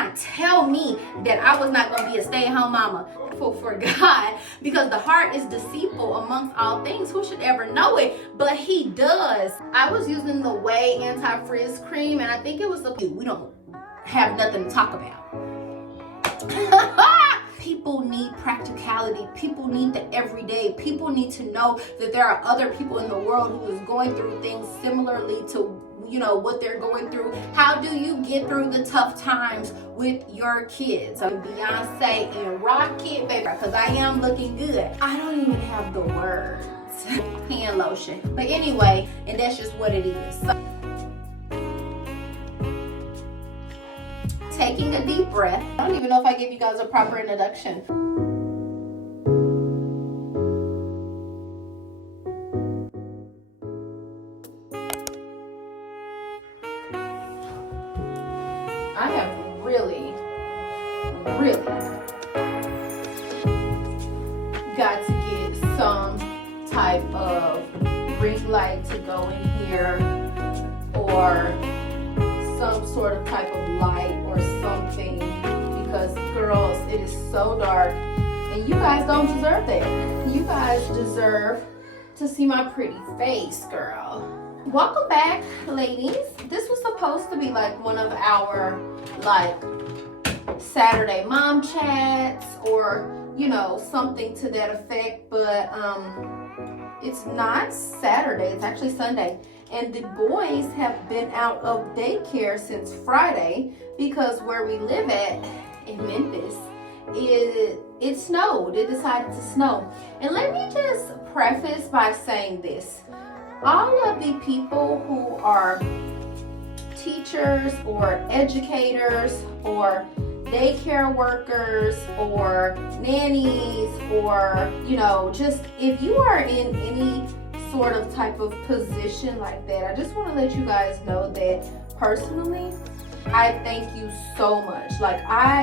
not tell me that I was not going to be a stay-at-home mama for God, because the heart is deceitful amongst all things. Who should ever know it? But he does. I was using the Way anti-frizz cream, and I think it was we don't have nothing to talk about. People need practicality. People need the everyday. People need to know that there are other people in the world who is going through things similarly to what they're going through. How do you get through the tough times with your kids? I'm Beyonce and Rocket, baby, because I am looking good. I don't even have the words. Hand lotion. But anyway, and that's just what it is. So, taking a deep breath. I don't even know if I gave you guys a proper introduction. I have really got to get some type of ring light to go in here, or some sort of type of light or something, because girls, it is so dark and you guys don't deserve that. You guys deserve to see my pretty face, girl. Welcome back, ladies. This was supposed to be like one of our Saturday mom chats, or something to that effect, but it's not Saturday, it's actually Sunday. And the boys have been out of daycare since Friday, because where we live at in Memphis, it snowed. It decided to snow. And let me just preface by saying this. All of the people who are teachers or educators or daycare workers or nannies, or just if you are in any sort of type of position like that, I just want to let you guys know that personally, I thank you so much.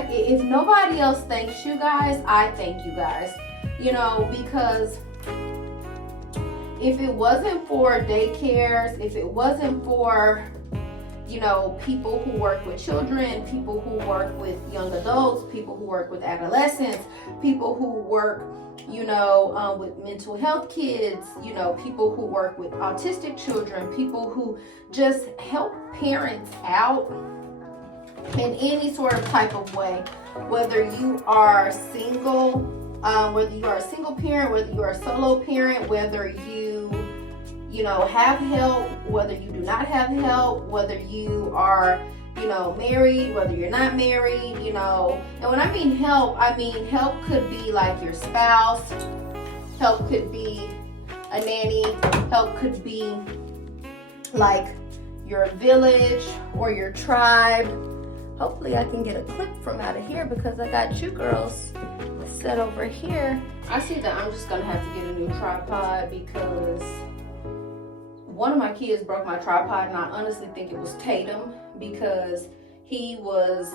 If nobody else thanks you guys, I thank you guys, because if it wasn't for daycares, if it wasn't for people who work with children, people who work with young adults, people who work with adolescents, people who work with mental health kids, people who work with autistic children, people who just help parents out in any sort of type of way, whether you are single, whether you are a single parent, whether you are a solo parent, whether you have help, whether you do not have help, whether you are married, whether you're not married, and when I mean help could be like your spouse, help could be a nanny, help could be like your village or your tribe. Hopefully I can get a clip from out of here, because I got you girls set over here. I see that I'm just gonna have to get a new tripod, because one of my kids broke my tripod, and I honestly think it was Tatum, because he was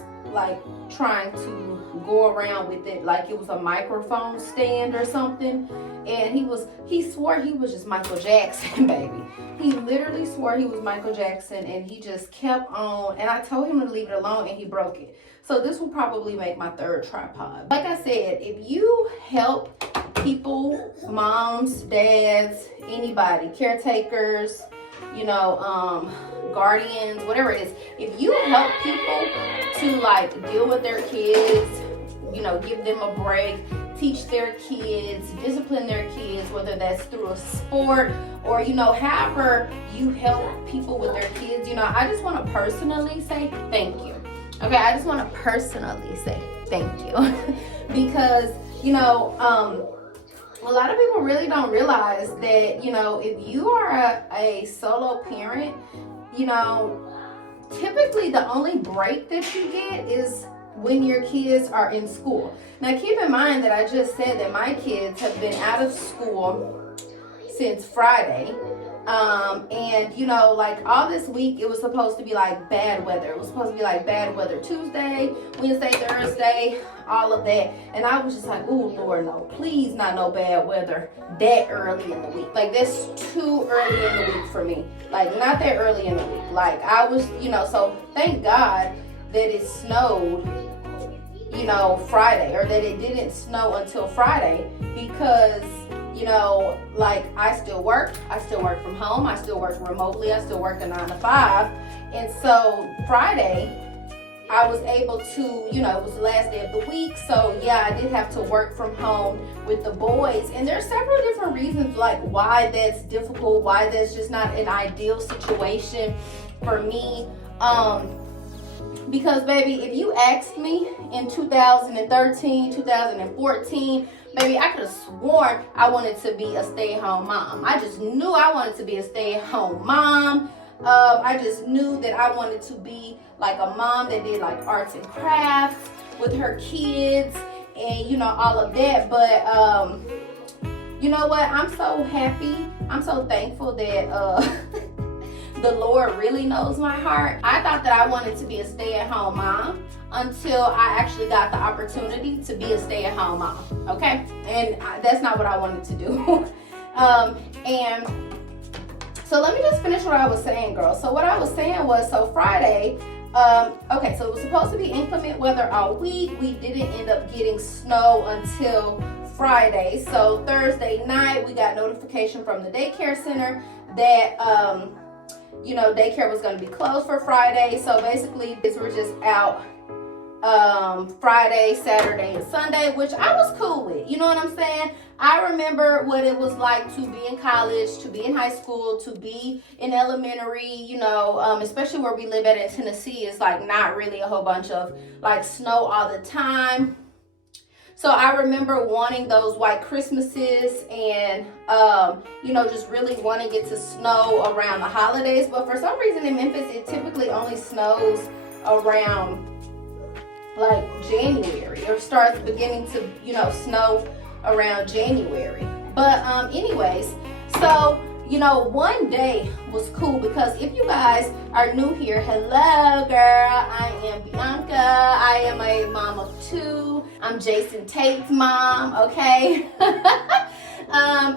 trying to go around with it like it was a microphone stand or something, and he swore he was just Michael Jackson, baby. He literally swore he was Michael Jackson, and he just kept on, and I told him to leave it alone, and he broke it. So this will probably make my third tripod. Like I said, if you help people, moms, dads, anybody, caretakers, guardians, whatever it is, if you help people to deal with their kids, give them a break, teach their kids, discipline their kids, whether that's through a sport or however you help people with their kids, I just want to personally say thank you. Okay, I just want to personally say thank you because a lot of people really don't realize that, if you are a solo parent, typically the only break that you get is when your kids are in school. Now, keep in mind that I just said that my kids have been out of school since Friday. And all this week, it was supposed to be bad weather. It was supposed to be bad weather Tuesday, Wednesday, Thursday, all of that. And I was just oh Lord, no, please not no bad weather that early in the week. That's too early in the week for me. Not that early in the week. I was, so thank God that it snowed, you know, Friday, or that it didn't snow until Friday, because, you know, like I still work from home, I still work remotely, I still work a 9 to 5. And so Friday, I was able to, you know, it was the last day of the week. So yeah, I did have to work from home with the boys. And there's several different reasons like why that's difficult, why that's just not an ideal situation for me. Because baby, if you asked me in 2013, 2014, baby, I could have sworn I wanted to be a stay-at-home mom. I just knew I wanted to be a stay-at-home mom. I just knew that I wanted to be like a mom that did like arts and crafts with her kids and, you know, all of that. But you know what? I'm so happy. I'm so thankful that the Lord really knows my heart. I thought that I wanted to be a stay-at-home mom until I actually got the opportunity to be a stay-at-home mom, okay? And that's not what I wanted to do. And so let me just finish what I was saying, girl. So what I was saying was, so Friday, okay, so it was supposed to be inclement weather all week. We didn't end up getting snow until Friday. So Thursday night, we got notification from the daycare center that, you know, daycare was going to be closed for Friday. So basically, kids were just out Friday, Saturday, and Sunday, which I was cool with. You know what I'm saying? I remember what it was like to be in college, to be in high school, to be in elementary, you know, especially where we live at in Tennessee. It's like not really a whole bunch of like snow all the time. So I remember wanting those white Christmases and, you know, just really wanting it to snow around the holidays. But for some reason in Memphis, it typically only snows around like January, or starts beginning to, you know, snow around January. But anyways, so, you know, one day was cool because if you guys are new here, hello girl, I am Bianca. I am a mom of 2. I'm Jason Tate's mom, okay?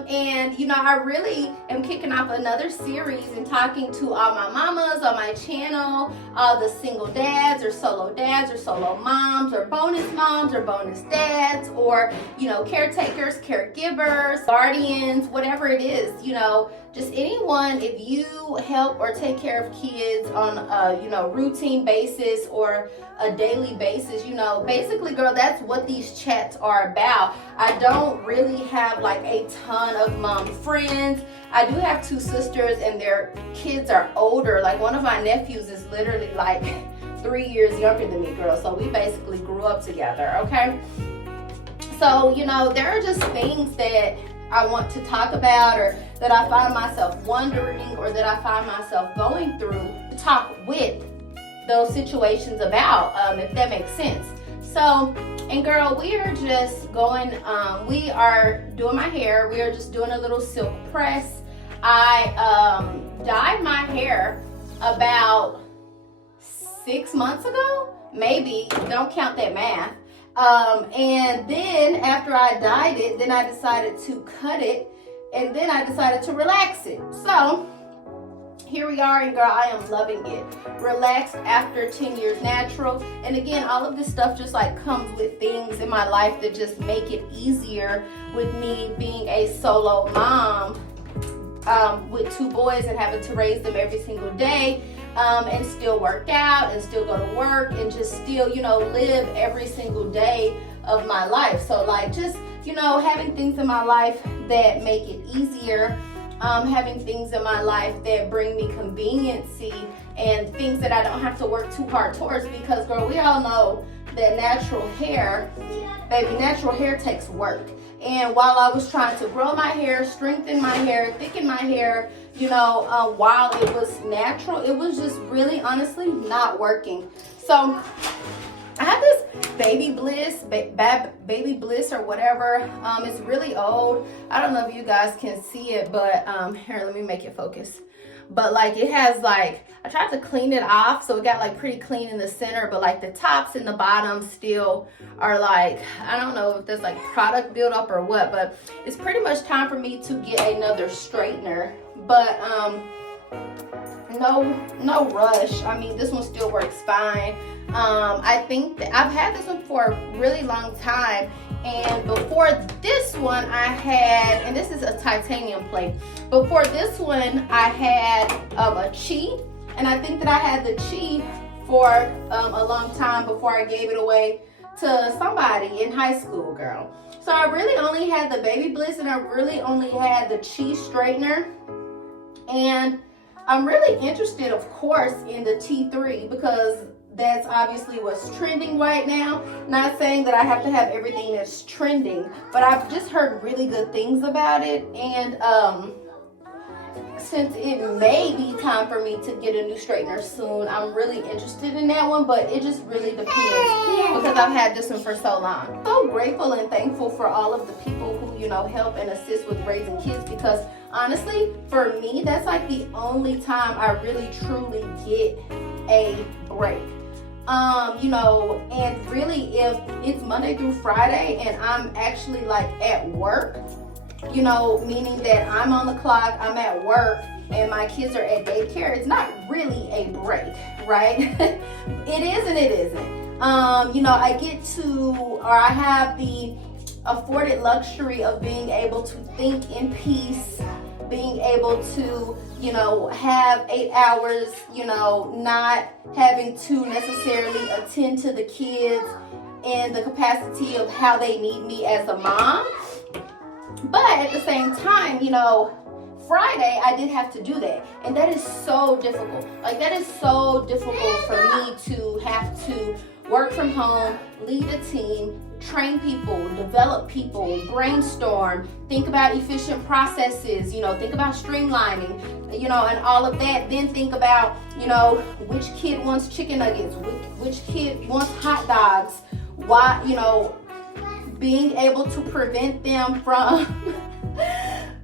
And you know, I really am kicking off another series and talking to all my mamas on my channel, all the single dads or solo moms or bonus dads, or, you know, caretakers, caregivers, guardians, whatever it is, you know, just anyone. If you help or take care of kids on a, you know, routine basis or a daily basis, you know, basically, girl, that's what these chats are about. I don't really have like a ton of mom friends. I do have 2 sisters and their kids are older. Like one of my nephews is literally like 3 years younger than me, girl. So we basically grew up together, okay? So, you know, there are just things that I want to talk about, or that I find myself wondering, or that I find myself going through to talk with those situations about, if that makes sense. So, and girl, we are just going, we are doing my hair. We are just doing a little silk press. I dyed my hair about 6 months ago, maybe, don't count that math. And then after I dyed it, then I decided to cut it, and then I decided to relax it. So here we are, and girl, I am loving it. Relaxed after 10 years natural. And again, all of this stuff just like comes with things in my life that just make it easier with me being a solo mom, with 2 boys and having to raise them every single day, and still work out and still go to work and just still, you know, live every single day of my life. So like just, you know, having things in my life that make it easier, having things in my life that bring me conveniency and things that I don't have to work too hard towards, because girl, we all know that natural hair, baby, natural hair takes work. And while I was trying to grow my hair, strengthen my hair, thicken my hair, you know, while it was natural, it was just really honestly not working. So I have this Baby Bliss, Baby Bliss or whatever. It's really old. I don't know if you guys can see it, but here, let me make it focus. But like it has like, I tried to clean it off, so it got like pretty clean in the center, but like the tops and the bottom still are like, I don't know if there's like product buildup or what, but it's pretty much time for me to get another straightener. But no rush. I mean, this one still works fine. I think that I've had this one for a really long time, and before this one I had, and this is a titanium plate. Before this one I had a chi, and I think that I had the chi for a long time before I gave it away to somebody in high school, girl. So I really only had the Baby Bliss, and I really only had the chi straightener, and I'm really interested, of course, in the T3 because that's obviously what's trending right now. Not saying that I have to have everything that's trending, but I've just heard really good things about it. And since it may be time for me to get a new straightener soon, I'm really interested in that one, but it just really depends because I've had this one for so long. So grateful and thankful for all of the people who, you know, help and assist with raising kids, because honestly, for me, that's like the only time I really truly get a break. You know, and really if it's Monday through Friday and I'm actually like at work, you know, meaning that I'm on the clock, I'm at work, and my kids are at daycare, it's not really a break, right? It is and it isn't. You know, I get to, or I have the afforded luxury of being able to think in peace, being able to, you know, have 8 hours, you know, not having to necessarily attend to the kids in the capacity of how they need me as a mom. But at the same time, you know, Friday I did have to do that, and that is so difficult. Like, that is so difficult for me to have to work from home, lead a team, train people, develop people, brainstorm, think about efficient processes, you know, think about streamlining, you know, and all of that. Then think about, you know, which kid wants chicken nuggets, which kid wants hot dogs, why, you know, being able to prevent them from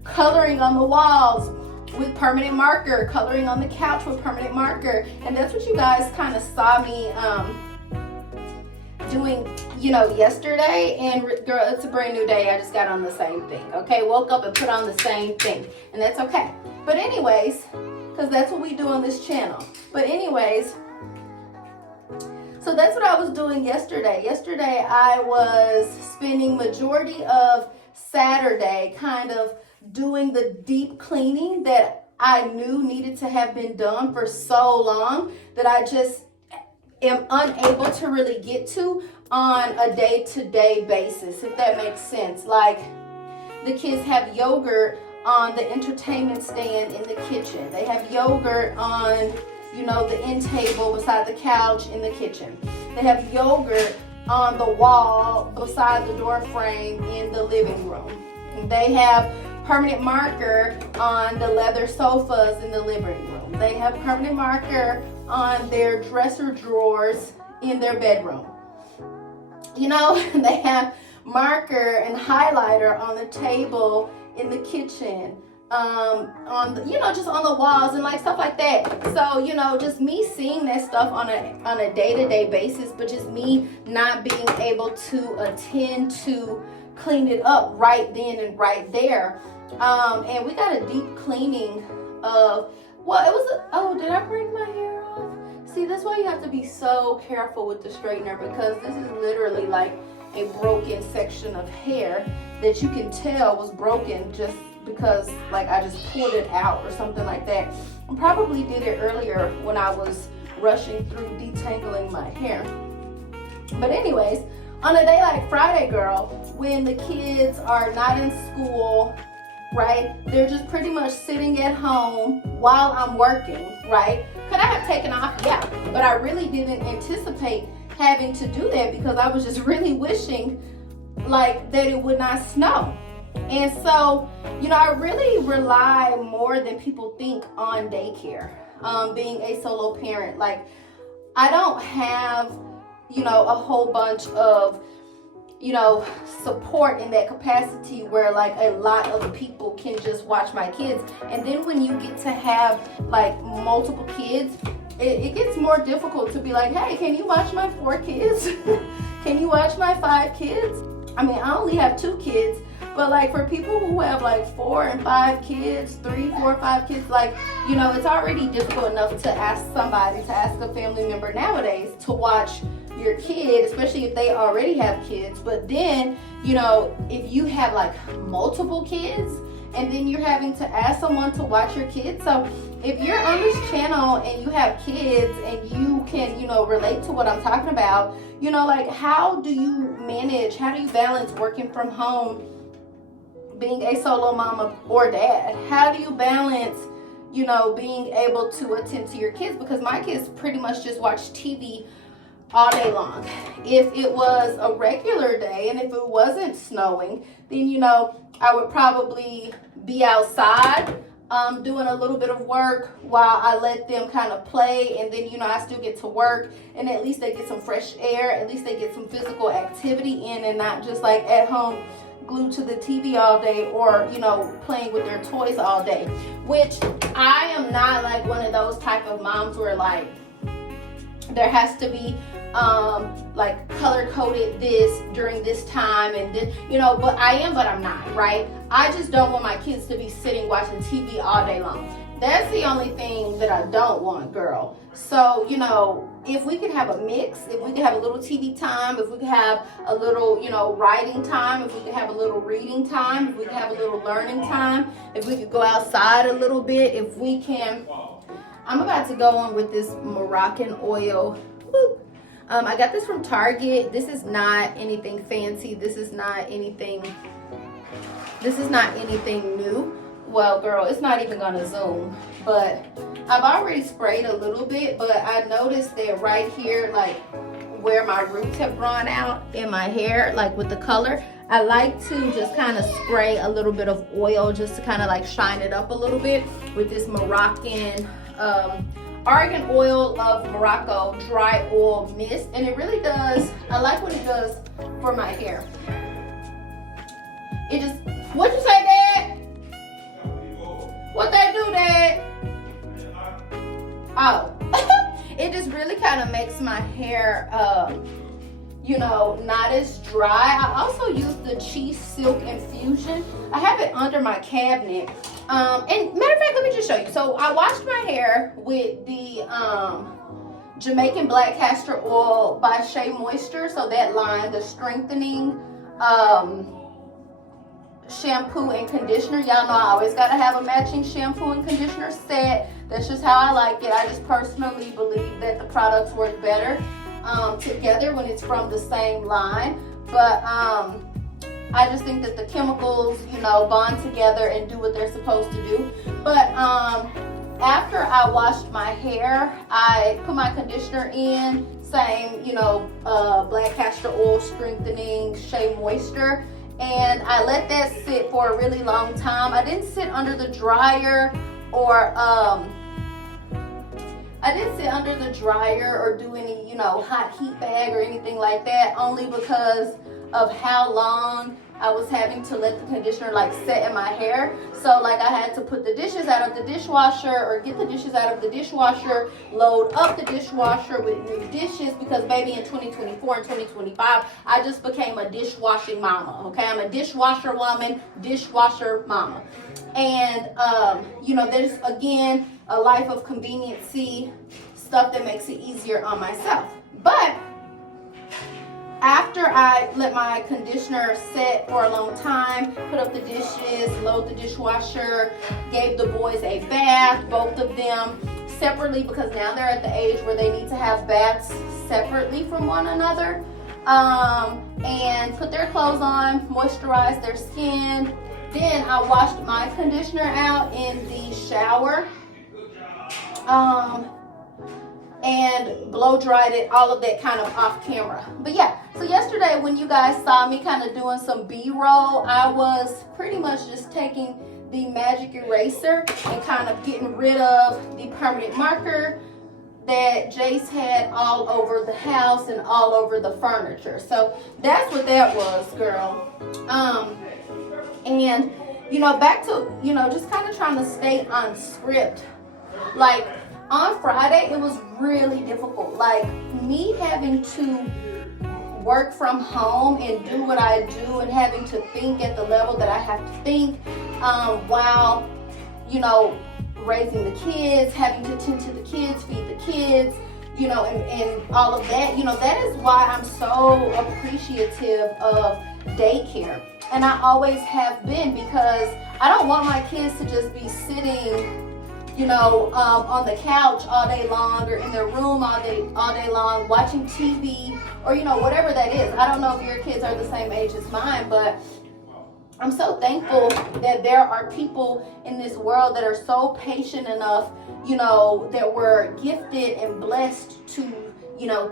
coloring on the walls with permanent marker, coloring on the couch with permanent marker. And that's what you guys kind of saw me doing, you know, yesterday. And girl, it's a brand new day. I just got on the same thing. Okay, woke up and put on the same thing, and that's okay. But anyways, because that's what we do on this channel. But anyways, so that's what I was doing yesterday. Yesterday I was spending majority of Saturday kind of doing the deep cleaning that I knew needed to have been done for so long that I just am unable to really get to on a day-to-day basis, if that makes sense. Like, the kids have yogurt on the entertainment stand in the kitchen. They have yogurt on, you know, the end table beside the couch in the kitchen. They have yogurt on the wall beside the door frame in the living room. They have permanent marker on the leather sofas in the living room. They have permanent marker on their dresser drawers in their bedroom. You know, they have marker and highlighter on the table in the kitchen, on the, you know, just on the walls and like stuff like that. So, you know, just me seeing that stuff on a day-to-day basis, but just me not being able to attend to clean it up right then and right there. And we got a deep cleaning of, well, it was oh, did I bring my hair off? See, that's why you have to be so careful with the straightener, because this is literally like a broken section of hair that you can tell was broken just because like I just pulled it out or something like that. I probably did it earlier when I was rushing through detangling my hair. But anyways, on a day like Friday, girl, when the kids are not in school, right? They're just pretty much sitting at home while I'm working, right? Could I have taken off? Yeah, but I really didn't anticipate having to do that because I was just really wishing like that it would not snow. And so, you know, I really rely more than people think on daycare, being a solo parent. Like, I don't have, you know, a whole bunch of, you know, support in that capacity where like a lot of people can just watch my kids. And then when you get to have like multiple kids, it gets more difficult to be like, hey, can you watch my 4 kids? Can you watch my 5 kids? I mean, I only have 2 kids, But like for people who have like 4 and 5 kids, 3, 4, 5 kids, like, you know, it's already difficult enough to ask a family member nowadays to watch your kid, especially if they already have kids. But then, you know, if you have like multiple kids and then you're having to ask someone to watch your kids. So if you're on this channel and you have kids and you can, you know, relate to what I'm talking about, you know, like how do you balance working from home, being a solo mama or dad? How do you balance, you know, being able to attend to your kids? Because my kids pretty much just watch TV all day long. If it was a regular day and if it wasn't snowing, then, you know, I would probably be outside doing a little bit of work while I let them kind of play, and then, you know, I still get to work and at least they get some fresh air, at least they get some physical activity in and not just like at home glued to the TV all day, or, you know, playing with their toys all day. Which I am not like one of those type of moms where like there has to be like color coded this during this time and this, you know, but I'm not, right? I just don't want my kids to be sitting watching TV all day long. That's the only thing that I don't want, girl. So, you know, if we could have a mix, if we could have a little TV time, if we could have a little, you know, writing time, if we could have a little reading time, if we could have a little learning time, if we could go outside a little bit, if we can. I'm about to go on with this Moroccan oil. Woo. I got this from Target. This is not anything fancy. This is not anything new. Well, girl, it's not even gonna zoom, but I've already sprayed a little bit, but I noticed that right here, like where my roots have grown out in my hair, like with the color, I like to just kind of spray a little bit of oil just to kind of like shine it up a little bit with this Moroccan argan oil of Morocco dry oil mist, and it really does, I like what it does for my hair. It just, what'd you say, Dad? What they do, Dad? Oh, it just really kind of makes my hair, you know, not as dry. I also use the Cheese Silk Infusion. I have it under my cabinet. And matter of fact, let me just show you. So I washed my hair with the Jamaican Black Castor Oil by Shea Moisture. So that line, the strengthening shampoo and conditioner. Y'all know I always gotta have a matching shampoo and conditioner set. That's just how I like it. I just personally believe that the products work better together when it's from the same line. But I just think that the chemicals, you know, bond together and do what they're supposed to do. But after I washed my hair, I put my conditioner in, same, you know, Black Castor Oil Strengthening Shea Moisture, and I let that sit for a really long time. I didn't sit under the dryer or do any, you know, hot heat bag or anything like that, only because of how long I was having to let the conditioner like set in my hair. So like I had to put the dishes out of the dishwasher, or get the dishes out of the dishwasher, load up the dishwasher with new dishes, because baby, in 2024 and 2025, I just became a dishwashing mama, okay? I'm a dishwasher woman, dishwasher mama. And, you know, there's, again, a life of conveniency, stuff that makes it easier on myself. But after I let my conditioner set for a long time, put up the dishes, load the dishwasher, gave the boys a bath, both of them separately, because now they're at the age where they need to have baths separately from one another, and put their clothes on, moisturize their skin. Then I washed my conditioner out in the shower, and blow dried it, all of that kind of off camera. But yeah, so yesterday when you guys saw me kind of doing some B-roll, I was pretty much just taking the magic eraser and kind of getting rid of the permanent marker that Jace had all over the house and all over the furniture. So that's what that was, girl. And, you know, back to, you know, just kind of trying to stay on script. Like, on Friday, it was really difficult. Like, me having to work from home and do what I do and having to think at the level that I have to think while, raising the kids, having to tend to the kids, feed the kids, and all of that, that is why I'm so appreciative of daycare. And I always have been, because I don't want my kids to just be sitting, on the couch all day long, or in their room all day long, watching TV, or, whatever that is. I don't know if your kids are the same age as mine, but I'm so thankful that there are people in this world that are so patient enough, that we're gifted and blessed to,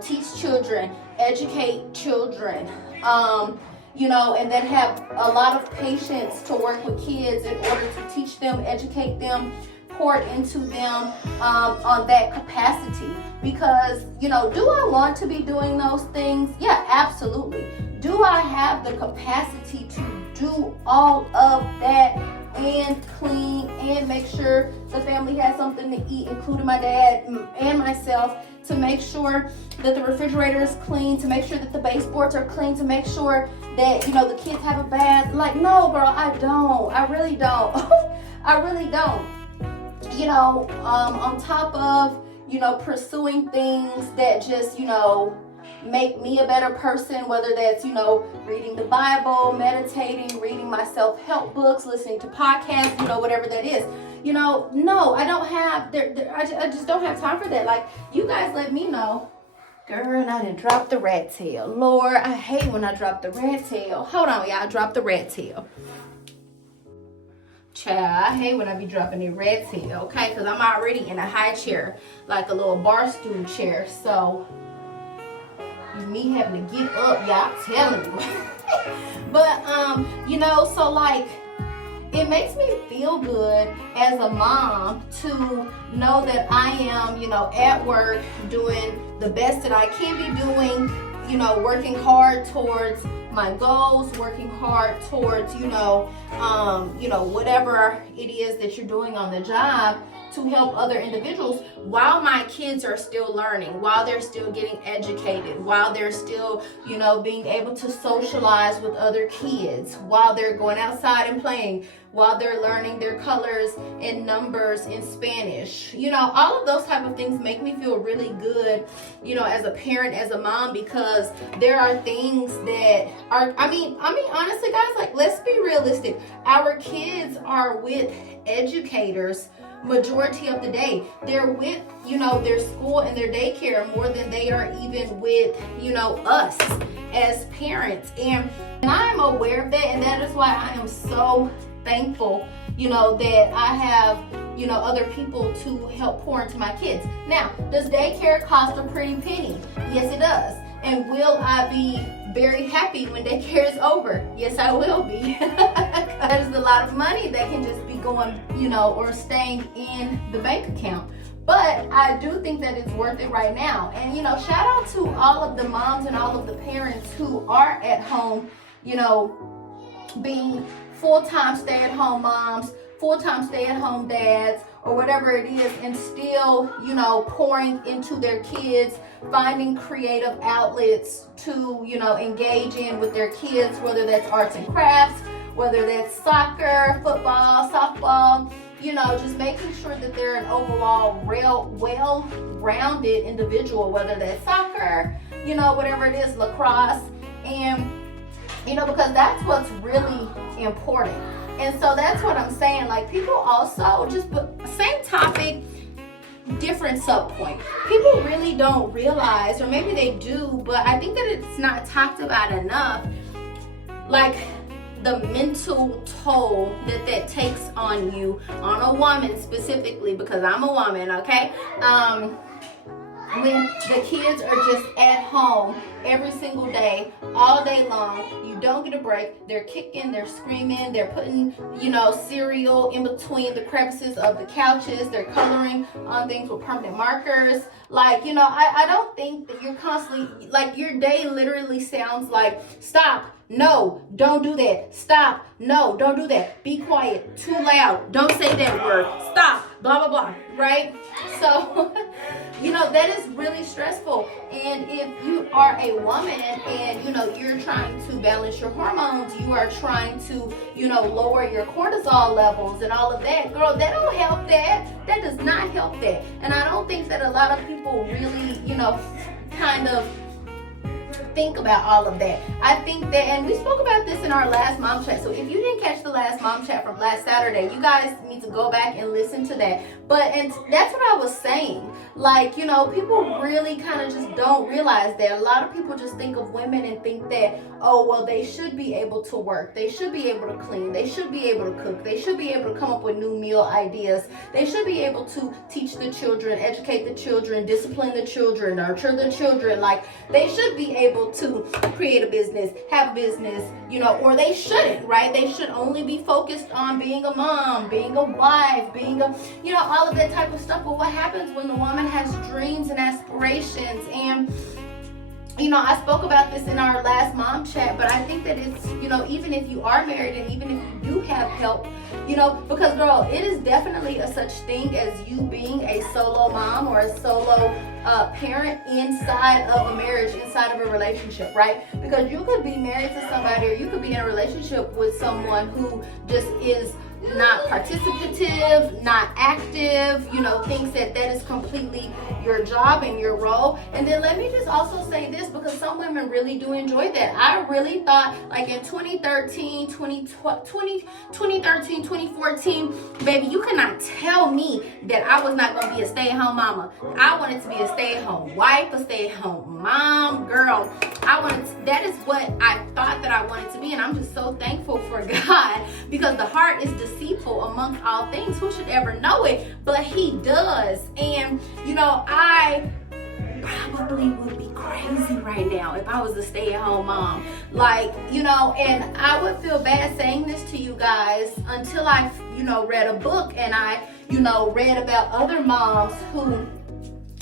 teach children, educate children, and that have a lot of patience to work with kids in order to teach them, educate them, pour into them on that capacity. Because, do I want to be doing those things? Yeah, absolutely. Do I have the capacity to do all of that and clean and make sure the family has something to eat, including my dad and myself, to make sure that the refrigerator is clean, to make sure that the baseboards are clean, to make sure that, the kids have a bath? Like, no, girl, I don't. I really don't. I really don't. On top of, pursuing things that just, make me a better person, whether that's, reading the Bible, meditating, reading my self-help books, listening to podcasts, whatever that is. No, I don't have, I just don't have time for that. Like, you guys let me know. Girl, I didn't drop the rat tail. Lord, I hate when I drop the rat tail. Hold on, y'all, I dropped the rat tail. Child, I hate when I be dropping the rat tail, okay? Because I'm already in a high chair, like a little bar stool chair. So, me having to get up, y'all, telling you. But, so like, it makes me feel good as a mom to know that I am, at work doing the best that I can be doing, working hard towards my goals, working hard towards, whatever it is that you're doing on the job to help other individuals while my kids are still learning, while they're still getting educated, while they're still, being able to socialize with other kids, while they're going outside and playing, while they're learning their colors and numbers in Spanish. All of those type of things make me feel really good, as a parent, as a mom, because there are things that are, I mean, honestly, guys, like, let's be realistic. Our kids are with educators majority of the day. They're with, their school and their daycare more than they are even with, us as parents. And I'm aware of that, and that is why I am so thankful, that I have, other people to help pour into my kids. Now, does daycare cost a pretty penny? Yes, it does. And will I be very happy when daycare is over? Yes, I will be. There's a lot of money that can just be going, or staying in the bank account. But I do think that it's worth it right now. And, shout out to all of the moms and all of the parents who are at home, being full-time stay-at-home moms, full-time stay-at-home dads, or whatever it is, and still, pouring into their kids, finding creative outlets to, engage in with their kids, whether that's arts and crafts, whether that's soccer, football, softball, just making sure that they're an overall well-rounded individual, whether that's soccer, whatever it is, lacrosse, and, because that's what's really important. And so that's what I'm saying. Like, people also just same topic, different subpoint. People really don't realize, or maybe they do, but I think that it's not talked about enough, like the mental toll that takes on you, on a woman specifically, because I'm a woman, okay? When the kids are just at home every single day, all day long, you don't get a break. They're kicking, they're screaming, they're putting, cereal in between the crevices of the couches. They're coloring on things with permanent markers. Like, I don't think that you're constantly, like, your day literally sounds like, stop, no, don't do that. Stop, no, don't do that. Be quiet, too loud, don't say that word. Stop, blah, blah, blah, right? So, that is really stressful. And if you are a woman and, you're trying to balance your hormones, you are trying to, lower your cortisol levels and all of that, girl, that don't help that. That does not help that. And I don't think that a lot of people really, kind of think about all of that. I think that, and we spoke about this in our last mom chat, so if you didn't catch the last mom chat from last Saturday, you guys need to go back and listen to that. And that's what I was saying. Like, people really kind of just don't realize that. A lot of people just think of women and think that, oh, well, they should be able to work. They should be able to clean. They should be able to cook. They should be able to come up with new meal ideas. They should be able to teach the children, educate the children, discipline the children, nurture the children. Like, they should be able to create a business, have a business, or they shouldn't, right? They should only be focused on being a mom, being a wife, being a, all of that type of stuff. But what happens when the woman has dreams and aspirations? And I spoke about this in our last mom chat, but I think that it's, even if you are married and even if you do have help, because girl, it is definitely a such thing as you being a solo mom or a solo parent inside of a marriage, inside of a relationship, right? Because you could be married to somebody, or you could be in a relationship with someone who just is not participative, not active, thinks that is completely your job and your role. And then let me just also say this, because some women really do enjoy that. I really thought, like in 2013, 2014, baby, you cannot tell me that I was not going to be a stay-at-home mama. I wanted to be a stay-at-home wife, a stay-at-home mom, girl. That is what I thought that I wanted to be, and I'm just so thankful for God, because the heart is deceitful amongst all things. Who should ever know it? But He does. And I probably would be crazy right now if I was a stay-at-home mom. Like, and I would feel bad saying this to you guys until I, read a book, and I, read about other moms who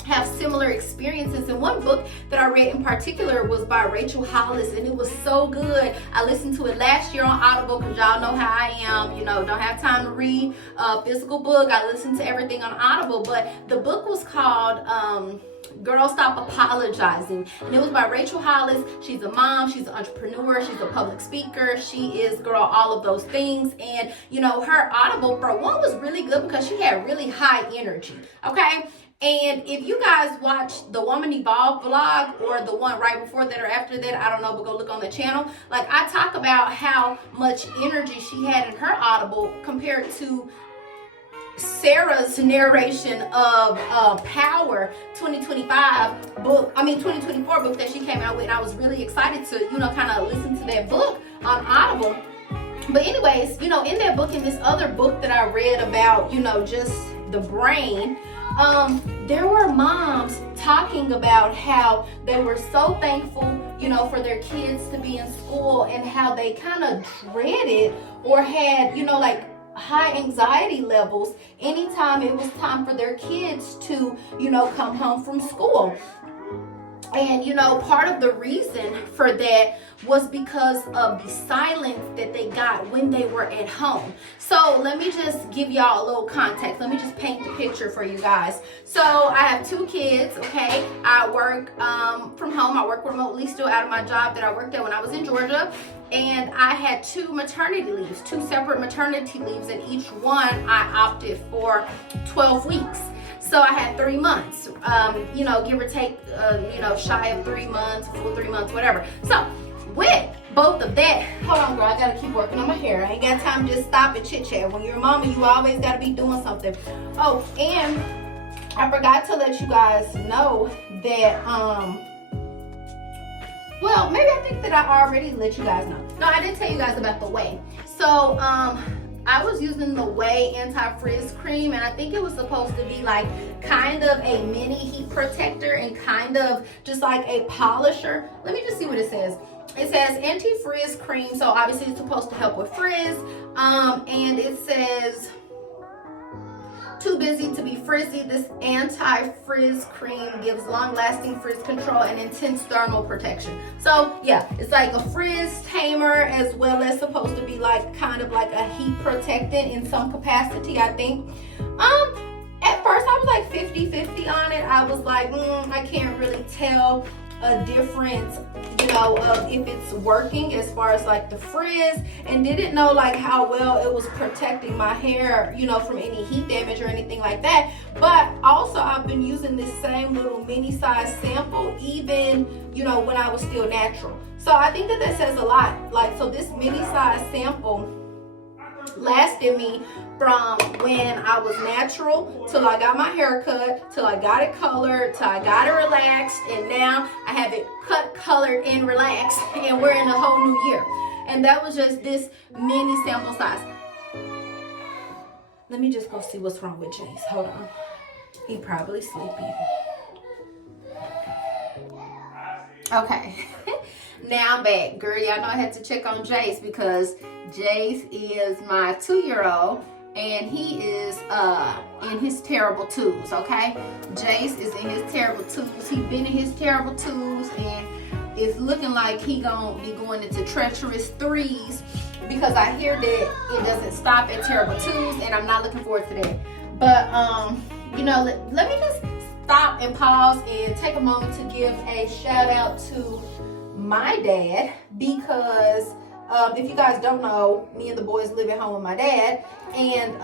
have similar experiences. And one book that I read in particular was by Rachel Hollis, and it was so good. I listened to it last year on Audible, because y'all know how I am, don't have time to read a physical book. I listen to everything on Audible, but the book was called Girl, Stop Apologizing. And it was by Rachel Hollis. She's a mom, she's an entrepreneur, she's a public speaker, she is, girl, all of those things. And her Audible, for one, was really good because she had really high energy, okay? And if you guys watch the Woman Evolve vlog, or the one right before that or after that, I don't know, but go look on the channel. Like, I talk about how much energy she had in her Audible compared to Sarah's narration of Power 2024 book that she came out with. And I was really excited to, kind of listen to that book on Audible. But anyways, in that book and this other book that I read about, just the brain, there were moms talking about how they were so thankful, for their kids to be in school, and how they kind of dreaded or had, like high anxiety levels anytime it was time for their kids to, come home from school. And, part of the reason for that was because of the silence that they got when they were at home. So let me just give y'all a little context. Let me just paint the picture for you guys. So I have 2 kids, okay? I work from home. I work remotely still out of my job that I worked at when I was in Georgia. And I had 2 maternity leaves, 2 separate maternity leaves, and each one I opted for 12 weeks. So I had 3 months, give or take, shy of 3 months, full 3 months, whatever. So with both of that, hold on, girl, I gotta keep working on my hair. I ain't got time to just stop and chit chat. When you're a mama, you always gotta be doing something. Oh, and I forgot to let you guys know that, well, maybe I think that I already let you guys know. No, I didn't tell you guys about the whey. So, I was using the whey anti-frizz cream, and I think it was supposed to be like kind of a mini heat protector and kind of just like a polisher. Let me just see what it says. It says anti-frizz cream, so obviously it's supposed to help with frizz. And it says, too busy to be frizzy, this anti-frizz cream gives long-lasting frizz control and intense thermal protection. So yeah, it's like a frizz tamer, as well as supposed to be like kind of like a heat protectant in some capacity, I think. At first I was like 50-50 on it. I was like, I can't really tell a difference, of if it's working as far as like the frizz, and didn't know like how well it was protecting my hair, from any heat damage or anything like that. But also I've been using this same little mini size sample even, when I was still natural. So I think that says a lot. Like, so this mini size sample lasted me from when I was natural till I got my hair cut, till I got it colored, till I got it relaxed, and now I have it cut, colored, and relaxed, and we're in a whole new year. And that was just this mini sample size. Let me just go see what's wrong with Jace. Hold on. He probably sleepy. Okay. Now I'm back. Girl, y'all know I had to check on Jace because Jace is my 2-year-old and he is in his terrible twos, okay? Jace is in his terrible twos. He been in his terrible twos and it's looking like he gonna be going into treacherous threes because I hear that it doesn't stop at terrible twos, and I'm not looking forward to that. But let me just stop and pause and take a moment to give a shout out to my dad, because if you guys don't know, me and the boys live at home with my dad, and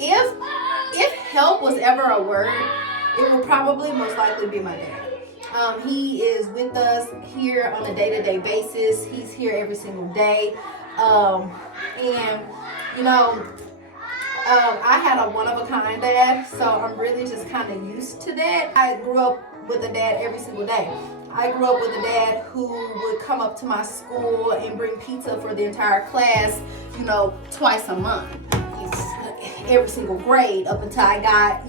if help was ever a word, it would probably most likely be my dad. He is with us here on a day-to-day basis. He's here every single day, I had a one-of-a-kind dad, so I'm really just kind of used to that. I grew up with a dad every single day. I grew up with a dad who would come up to my school and bring pizza for the entire class, twice a month. Every single grade up until I got,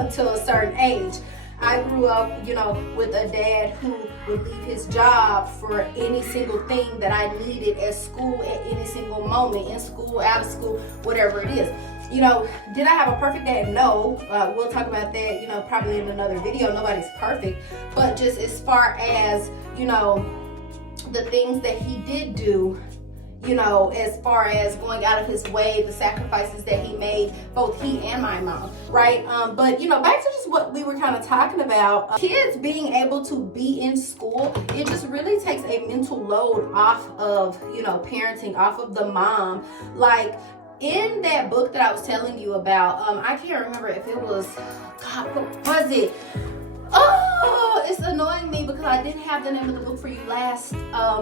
until a certain age. I grew up, with a dad who would leave his job for any single thing that I needed at school at any single moment, in school, out of school, whatever it is. Did I have a perfect dad? No. We'll talk about that, probably in another video. Nobody's perfect. But just as far as, the things that he did do, as far as going out of his way, the sacrifices that he made, both he and my mom, right? But back to just what we were kind of talking about, kids being able to be in school, it just really takes a mental load off of, parenting, off of the mom. Like, in that book that I was telling you about, I can't remember if it was, God, what was it? Oh, it's annoying me because I didn't have the name of the book for you last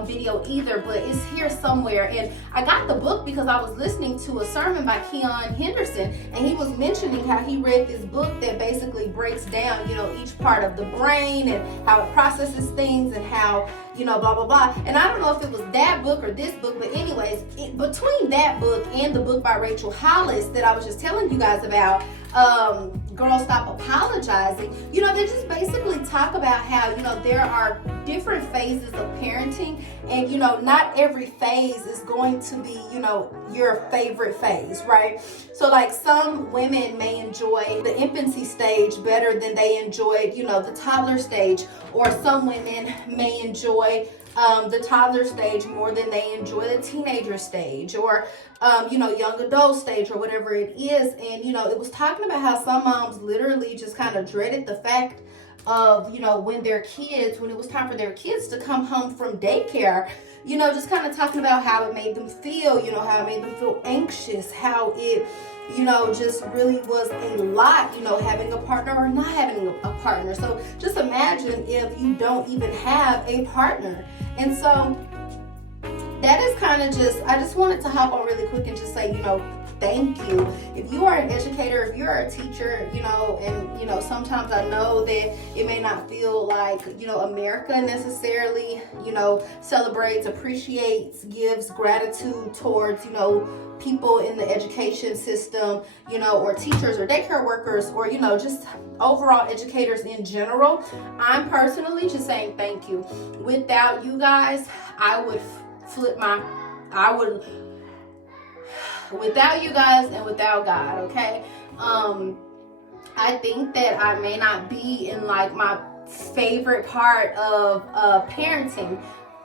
video either, but it's here somewhere. And I got the book because I was listening to a sermon by Keon Henderson, and he was mentioning how he read this book that basically breaks down, each part of the brain and how it processes things and how, blah, blah, blah. And I don't know if it was that book or this book, but anyways, between that book and the book by Rachel Hollis that I was just telling you guys about, Girl Stop Apologizing, they just basically talk about how, there are different phases of parenting, and, not every phase is going to be, your favorite phase, right? So like some women may enjoy the infancy stage better than they enjoyed, the toddler stage, or some women may enjoy the toddler stage more than they enjoy the teenager stage, or young adult stage, or whatever it is. And it was talking about how some moms literally just kind of dreaded the fact of when it was time for their kids to come home from daycare, just kind of talking about how it made them feel, how it made them feel anxious, how it just really was a lot, having a partner or not having a partner. So just imagine if you don't even have a partner. And so that is kind of I just wanted to hop on really quick and just say, thank you. If you are an educator, if you're a teacher, and sometimes I know that it may not feel like, America necessarily, celebrates, appreciates, gives gratitude towards, people in the education system, or teachers or daycare workers, or, just overall educators in general. I'm personally just saying thank you. Without you guys, without you guys and without God, okay? I think that I may not be in like my favorite part of parenting,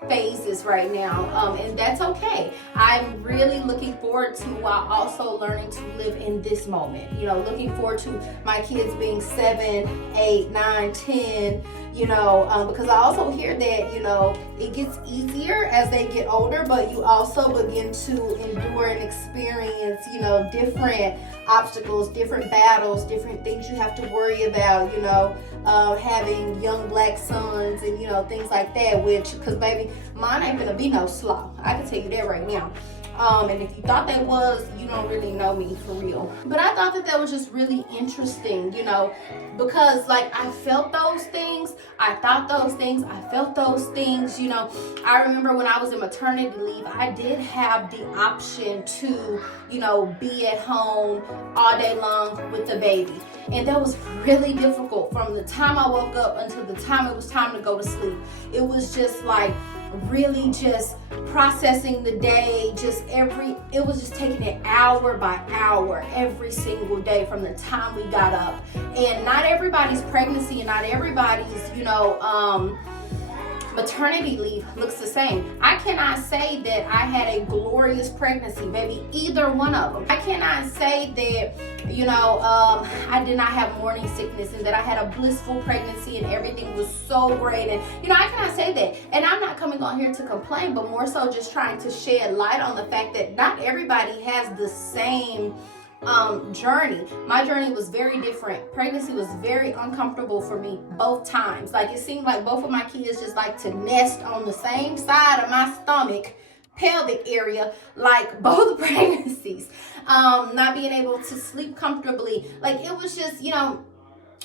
phases right now, and that's okay. I'm really looking forward to, while also learning to live in this moment, looking forward to my kids being 7, 8, 9, 10, because I also hear that it gets easier as they get older, but you also begin to endure and experience different obstacles, different battles, different things you have to worry about, having young black sons and things like that, which, because baby, mine ain't gonna be no slow, I can tell you that right now. And if you thought that was, you don't really know me for real. But I thought that was just really interesting, because like I felt those things, I thought those things, I felt those things, I remember when I was in maternity leave, I did have the option to, be at home all day long with the baby. And that was really difficult from the time I woke up until the time it was time to go to sleep. It was just like really just processing the day, it was just taking it hour by hour every single day from the time we got up. And not everybody's pregnancy and not everybody's, maternity leave looks the same. I cannot say that I had a glorious pregnancy, baby, either one of them. I cannot say that, I did not have morning sickness and that I had a blissful pregnancy and everything was so great. And, I cannot say that. And I'm not coming on here to complain, but more so just trying to shed light on the fact that not everybody has the same journey. My journey was very different. Pregnancy was very uncomfortable for me both times. Like, it seemed like both of my kids just like to nest on the same side of my stomach, pelvic area, like both pregnancies. Not being able to sleep comfortably. Like, it was just,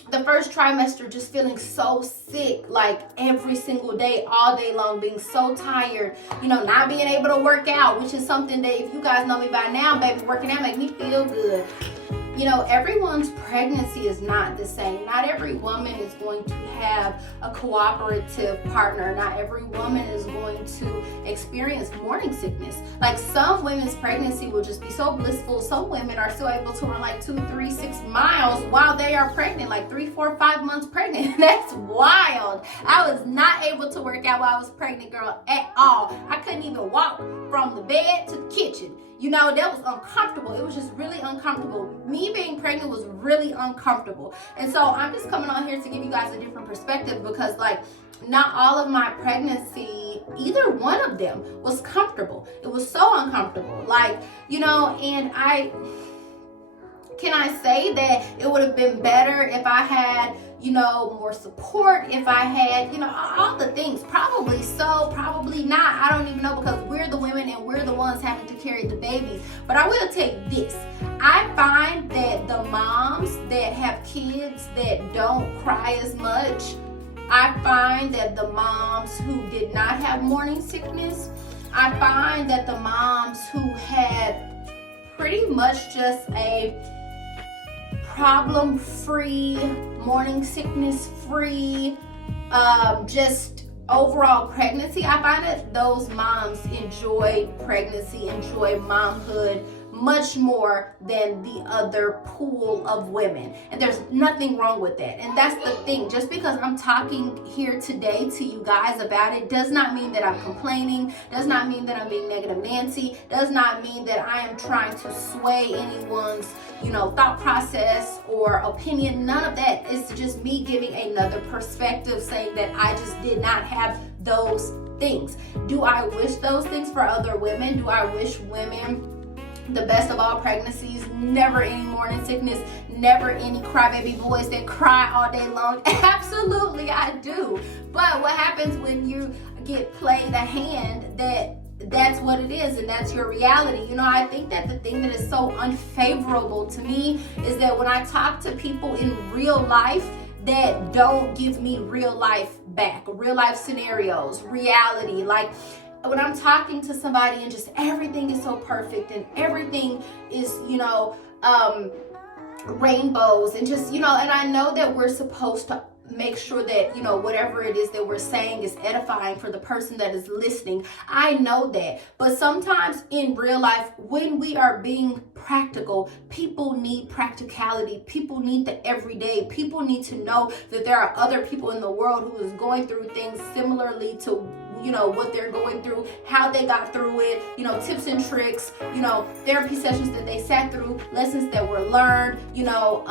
the first trimester just feeling so sick, like every single day, all day long, being so tired, not being able to work out, which is something that, if you guys know me by now, baby, working out make me feel good. Everyone's pregnancy is not the same. Not every woman is going to have a cooperative partner. Not every woman is going to experience morning sickness. Like, some women's pregnancy will just be so blissful. Some women are still able to run like 2, 3, 6 miles while they are pregnant, like 3, 4, 5 months pregnant. That's wild. I was not able to work out while I was pregnant, girl, at all. I couldn't even walk from the bed to the kitchen. That was uncomfortable. It was just really uncomfortable. Me being pregnant was really uncomfortable. And so I'm just coming on here to give you guys a different perspective, because like, not all of my pregnancy, either one of them was comfortable. It was so uncomfortable. Like, and can I say that it would have been better if I had, more support, if I had, all the things? Probably so, probably not. I don't even know, because we're the women and we're the ones having to carry the babies. But I will tell you this. I find that the moms that have kids that don't cry as much, I find that the moms who did not have morning sickness, I find that the moms who had pretty much just a problem-free, morning sickness-free, just overall pregnancy, I find that those moms enjoy pregnancy, enjoy momhood much more than the other pool of women. And there's nothing wrong with that. And that's the thing. Just because I'm talking here today to you guys about it does not mean that I'm complaining, does not mean that I'm being negative Nancy, does not mean that I am trying to sway anyone's, thought process or opinion. None of that. It's just me giving another perspective, saying that I just did not have those things. Do I wish those things for other women? Do I wish women the best of all pregnancies, never any morning sickness, never any crybaby boys that cry all day long? Absolutely, I do. But what happens when you get played a hand that's what it is, and that's your reality? I think that the thing that is so unfavorable to me is that when I talk to people in real life that don't give me real life back, real life scenarios, reality, like when I'm talking to somebody and just everything is so perfect and everything is, rainbows and just, and I know that we're supposed to make sure that, whatever it is that we're saying is edifying for the person that is listening. I know that. But sometimes in real life, when we are being practical, people need practicality. People need the everyday. People need to know that there are other people in the world who is going through things similarly to you know, what they're going through, how they got through it, you know, tips and tricks, you know, therapy sessions that they sat through, lessons that were learned, you know,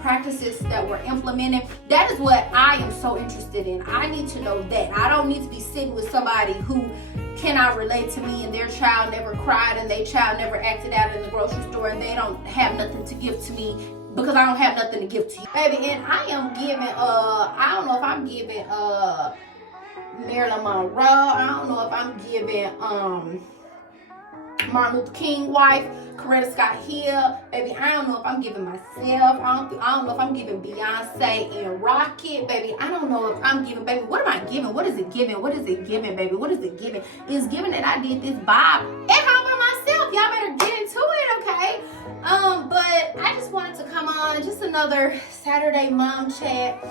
practices that were implemented. That is what I am so interested in. I need to know that. I don't need to be sitting with somebody who cannot relate to me and their child never cried and their child never acted out in the grocery store and they don't have nothing to give to me because I don't have nothing to give to you, baby. And I am giving I don't know if I'm giving Marilyn Monroe. I don't know if I'm giving Martin Luther King wife, Coretta Scott Hill, baby. I don't know if I'm giving myself. I don't know if I'm giving Beyonce and Rocket, baby. I don't know if I'm giving, baby. What am I giving? What is it giving? What is it giving, baby? What is it giving? It's giving that I did this bob at home by myself. Y'all better get into it, okay? But I just wanted to come on, just another Saturday mom chat.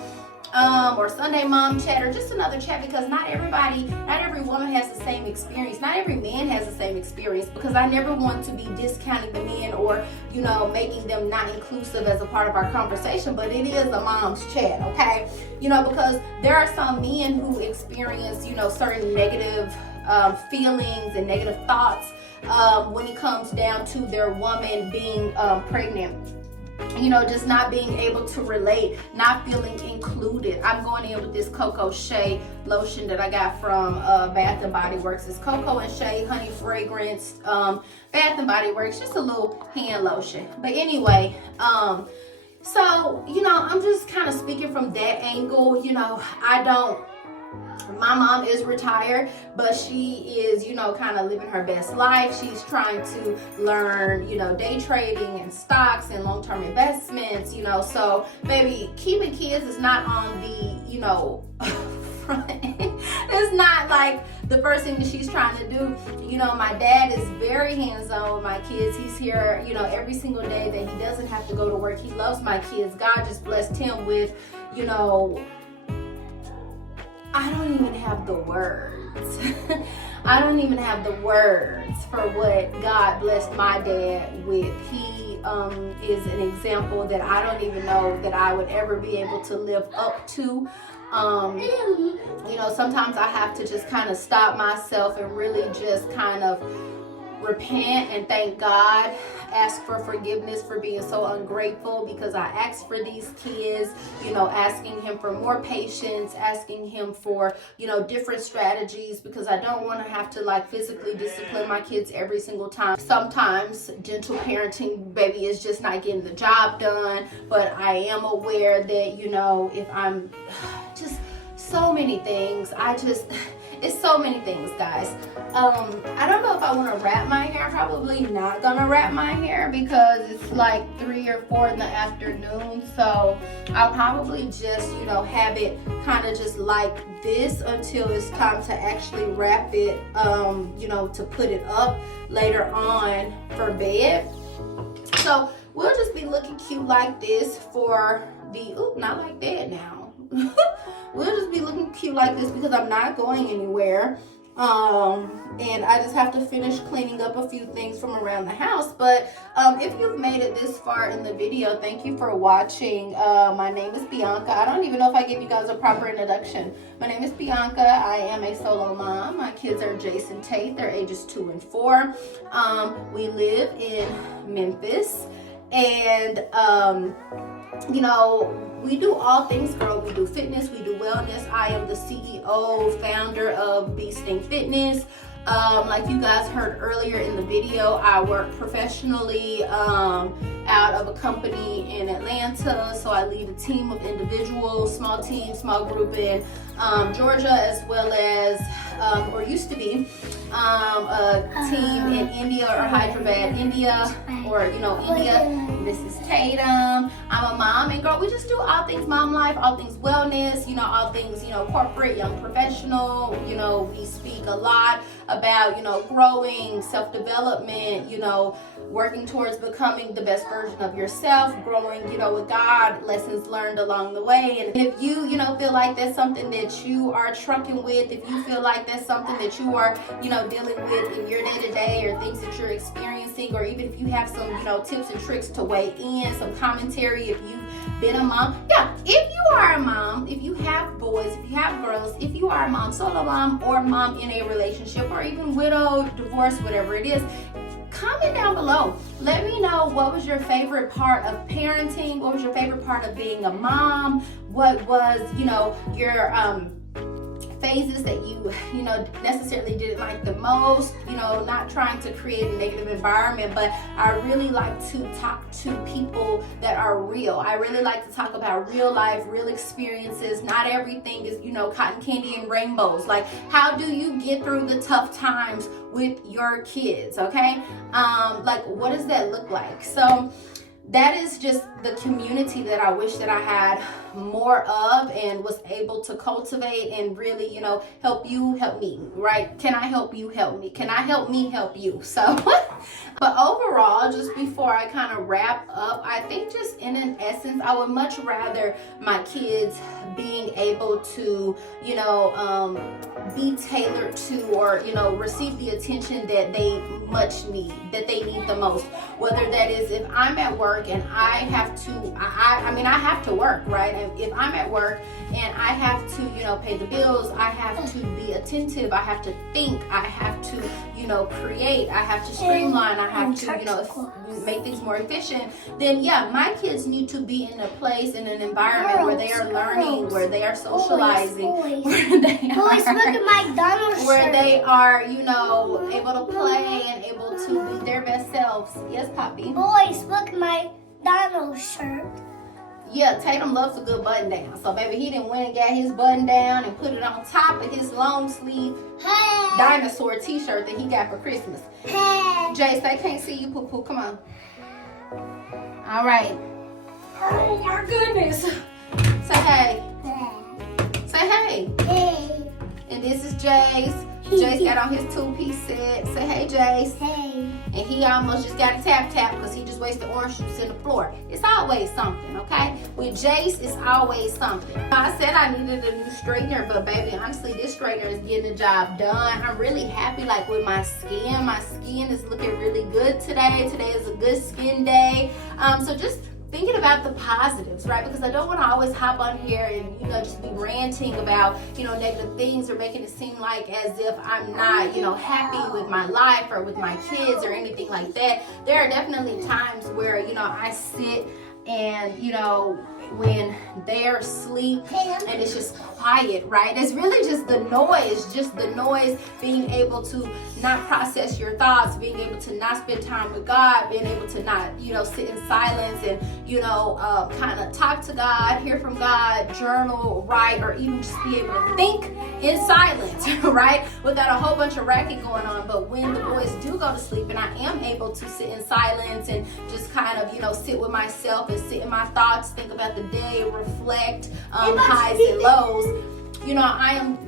Or Sunday mom chat, or just another chat, because not every woman has the same experience. Not every man has the same experience, because I never want to be discounting the men or, you know, making them not inclusive as a part of our conversation, but it is a mom's chat, okay? You know, because there are some men who experience, you know, certain negative feelings and negative thoughts when it comes down to their woman being pregnant. You know, just not being able to relate, not feeling included. I'm going in with this Cocoa Shea lotion that I got from Bath and Body Works. It's cocoa and shea, honey fragrance, Bath and Body Works, just a little hand lotion. But anyway, so, you know, I'm just kind of speaking from that angle. You know, my mom is retired, but she is, you know, kind of living her best life. She's trying to learn, you know, day trading and stocks and long-term investments, you know. So, baby, keeping kids is not on the, you know, front. It's not like the first thing that she's trying to do. You know, my dad is very hands-on with my kids. He's here, you know, every single day that he doesn't have to go to work. He loves my kids. God just blessed him with, you know, I don't even have the words. I don't even have the words for what God blessed my dad with. He is an example that I don't even know that I would ever be able to live up to. You know, sometimes I have to just kind of stop myself and really just kind of repent and thank God, ask for forgiveness for being so ungrateful, because I asked for these kids, you know, asking him for more patience, asking him for, you know, different strategies, because I don't want to have to like physically discipline my kids every single time. Sometimes gentle parenting, baby, is just not getting the job done, but I am aware that, you know, if I'm just so many things, it's so many things, guys. I don't know if I want to wrap my hair. I'm probably not gonna wrap my hair because it's like 3 or 4 in the afternoon. So I'll probably just, you know, have it kind of just like this until it's time to actually wrap it, you know, to put it up later on for bed. So we'll just be looking cute like this for the, not like that now. We'll just be looking cute like this because I'm not going anywhere. And I just have to finish cleaning up a few things from around the house. But if you've made it this far in the video, thank you for watching. My name is Bianca. I don't even know if I gave you guys a proper introduction. My name is Bianca. I am a solo mom. My kids are Jason Tate. They're ages 2 and 4. We live in Memphis. And, you know, we do all things, girl. We do fitness, we do wellness. I am the CEO, founder of Beasting Fitness. Like you guys heard earlier in the video, I work professionally out of a company in Atlanta. So I lead a team of individuals, small team, small group in Georgia, as well as, or used to be, a team in India or Hyderabad, India, or, you know, India. This is Tatum. I'm a mom, and girl, we just do all things mom life, all things wellness, you know, all things, you know, corporate, young professional. You know, we speak a lot about, you know, growing, self-development, you know, working towards becoming the best version of yourself, growing, you know, with God, lessons learned along the way. And if you, you know, feel like that's something that you are trucking with, if you feel like that's something that you are, dealing with in your day-to-day, or things that you're experiencing, or even if you have some, tips and tricks to weigh in, some commentary if you've been a mom. Yeah, if you are a mom, if you have boys, if you have girls, if you are a mom, solo mom, or mom in a relationship, or even widowed, divorced, whatever it is, comment down below. Let me know what was your favorite part of parenting, what was your favorite part of being a mom, what was, your phases that you necessarily didn't like the most. Not trying to create a negative environment, but I really like to talk to people that are real. I really like to talk about real life, real experiences. Not everything is, cotton candy and rainbows. Like, how do you get through the tough times with your kids? Okay, like, what does that look like? So that is just the community that I wish that I had more of and was able to cultivate and really, help you, help me, right? Can I help you, help me? Can I help me, help you? So, but overall, just before I kind of wrap up, I think just in an essence, I would much rather my kids being able to, be tailored to, or, receive the attention that they much need, that they need the most. Whether that is if I'm at work and I have to, I have to work, right? And if I'm at work and I have to, pay the bills, I have to be attentive, I have to think, I have to, create, I have to streamline, I have to, make things more efficient, then yeah, my kids need to be in a place, in an environment where they are learning, where they are socializing, where they are, able to play and able to be their best selves. Yes, Poppy? Boys, look my Donald shirt. Yeah, Tatum loves a good button down. So, baby, he done went and got his button down and put it on top of his long sleeve dinosaur t-shirt that he got for Christmas. Jace, they can't see you, poo-poo. Come on. All right. Oh, my goodness. Say hey. Say hey. Hey. And this is Jace. Jace got on his two-piece set. Say hey, Jace. Hey. And he almost just got a tap because he just wasted orange juice in the floor. It's always something, okay? With Jace, it's always something. I said I needed a new straightener, but baby, honestly, this straightener is getting the job done. I'm really happy, like, with my skin. My skin is looking really good today. Today is a good skin day. So just thinking about the positives, right? Because I don't want to always hop on here and, just be ranting about, negative things, or making it seem like as if I'm not, happy with my life or with my kids or anything like that. There are definitely times where, I sit and, when they're asleep and it's just quiet, right? It's really just the noise, being able to not process your thoughts, being able to not spend time with God, being able to not, sit in silence and, kind of talk to God, hear from God, journal, write, or even just be able to think in silence, right? Without a whole bunch of racket going on. But when the boys do go to sleep and I am able to sit in silence and just kind of, sit with myself and sit in my thoughts, think about the day, reflect, highs and lows, I am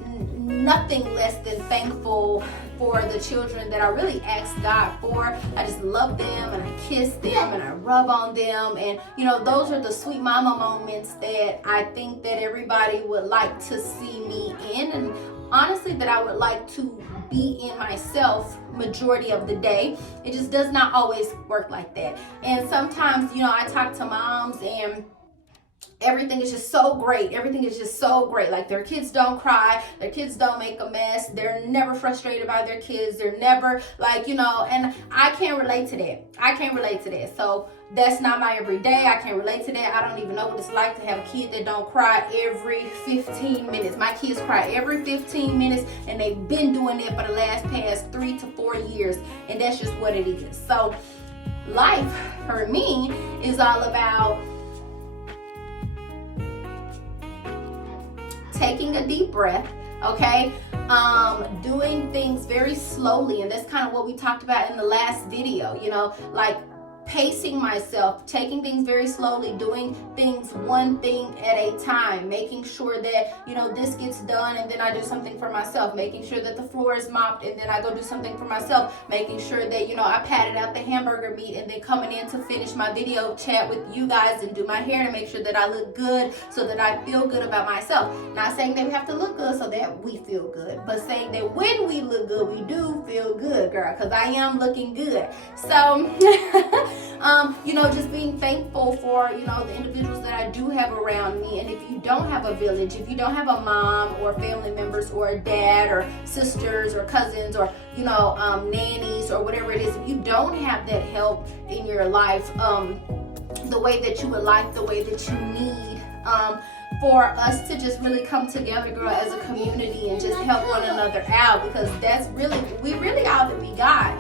nothing less than thankful for the children that I really asked God for. I just love them and I kiss them and I rub on them, and those are the sweet mama moments that I think that everybody would like to see me in, and honestly that I would like to be in myself majority of the day. It just does not always work like that. And sometimes, I talk to moms and everything is just so great. Everything is just so great. Like, their kids don't cry. Their kids don't make a mess. They're never frustrated by their kids. They're never like, and I can't relate to that. So that's not my everyday. I can't relate to that. I don't even know what it's like to have a kid that don't cry every 15 minutes. My kids cry every 15 minutes, and they've been doing it for the past 3 to 4 years. And that's just what it is. So life for me is all about taking a deep breath, okay? Doing things very slowly, and that's kind of what we talked about in the last video, like pacing myself, taking things very slowly, doing things one thing at a time, making sure that, you know, this gets done and then I do something for myself, making sure that the floor is mopped and then I go do something for myself, making sure that, you know, I patted out the hamburger meat and then coming in to finish my video chat with you guys and do my hair to make sure that I look good so that I feel good about myself. Not saying that we have to look good so that we feel good, but saying that when we look good, we do feel good, girl, because I am looking good. So, you know, just being thankful for, you know, the individuals that I do have around me. And if you don't have a village, if you don't have a mom or family members or a dad or sisters or cousins or, you know, nannies or whatever it is, if you don't have that help in your life, the way that you would like, the way that you need, for us to just really come together, girl, as a community and just help one another out, because that's really, we really all that we got.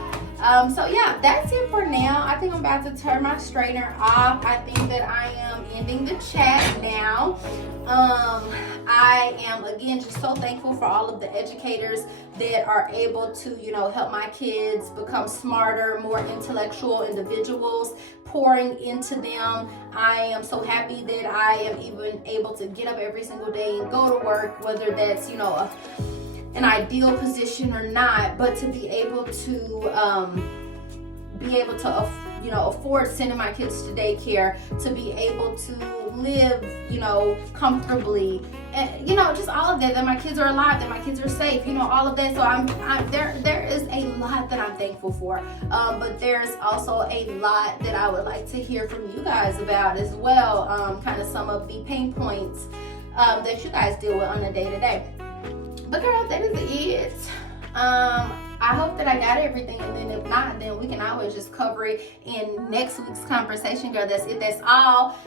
So yeah, that's it for now. I think I'm about to turn my straightener off. I think that I am ending the chat now. I am, again, just so thankful for all of the educators that are able to, you know, help my kids become smarter, more intellectual individuals, pouring into them. I am so happy that I am even able to get up every single day and go to work, whether that's, you know, an ideal position or not, but to be able to you know, afford sending my kids to daycare, to be able to live, you know, comfortably, and, you know, just all of that my kids are alive, that my kids are safe, you know, all of that. So there is a lot that I'm thankful for, but there's also a lot that I would like to hear from you guys about as well, kind of some of the pain points that you guys deal with on a day-to-day. But girl, that is it. I hope that I got everything, and then if not, then we can always just cover it in next week's conversation, girl. That's it. That's all.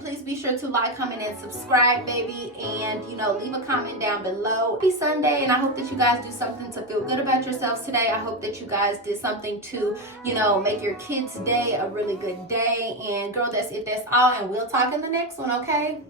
Please be sure to like, comment, and subscribe, baby, and, you know, leave a comment down below. Happy Sunday, and I hope that you guys do something to feel good about yourselves today. I hope that you guys did something to, you know, make your kids' day a really good day. And girl, that's it. That's all, and we'll talk in the next one, okay?